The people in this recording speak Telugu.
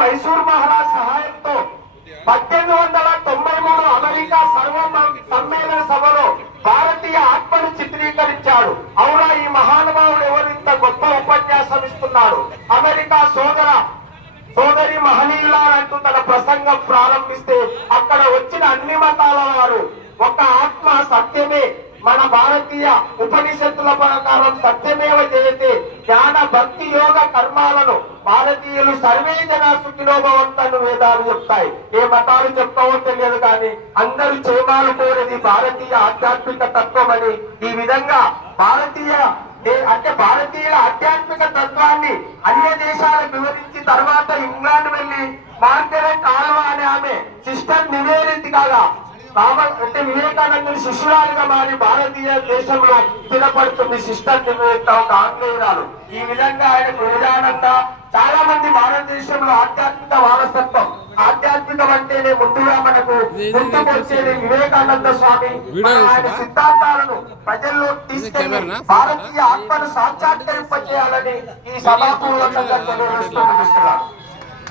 మైసూర్ మహారాజ్ సహాయంతో 1893 అమెరికా సమ్మేళన సభలో భారతీయ ఆత్మను చిత్రీకరించాడు. అవునా, ఈ మహానుభావుడు ఎవరింత గొప్ప ఉపన్యాసం ఇస్తున్నాడు? అమెరికా సోదరి మహనీయులంటూ తన ప్రసంగం ప్రారంభిస్తే అక్కడ వచ్చిన అన్ని మతాల వారు ఒక ఆత్మ సత్యమే, మన భారతీయ ఉపనిషత్తుల ప్రకారం సత్యమేవ జయతే జ్ఞాన భక్తి యోగ కర్మాలను భారతీయులు సర్వే జన సుఖినో భవంతు వేదాలు చెప్తాయి. ఏ మతాలు చెప్తావో తెలియదు కానీ అందరూ క్షేమాలు కోరేది భారతీయ ఆధ్యాత్మిక తత్వం అని. ఈ విధంగా భారతీయుల ఆధ్యాత్మిక తత్వాన్ని అన్య దేశాలకు వివరించి తర్వాత ఇంగ్లాండ్ వెళ్లి మార్గరెట్ ఆల్వా అనే ఆమె సిస్టర్ నివేదితగా వివేకానందుని శిష్యురాలుగా మారి భారతీయ దేశంలో స్థిరపడుతుంది. సిస్టర్ నివేదిత ఒక ఆంగ్లేయురాలు. ఈ విధంగా ఆయన ప్రజానంద చాలా మంది భారతదేశంలో ఆధ్యాత్మిక వారసత్వం, ఆధ్యాత్మికం అంటేనే ముందుగా మనకు గుర్తుకొచ్చేది వివేకానంద స్వామి. ఆయన సిద్ధాంతాలను ప్రజల్లో తీసుకెళ్లి భారతీయ ఆత్మను సాక్షాత్కరింపచేయాలని ఈ సభాపూర్వకంగా తెలియజేస్తూ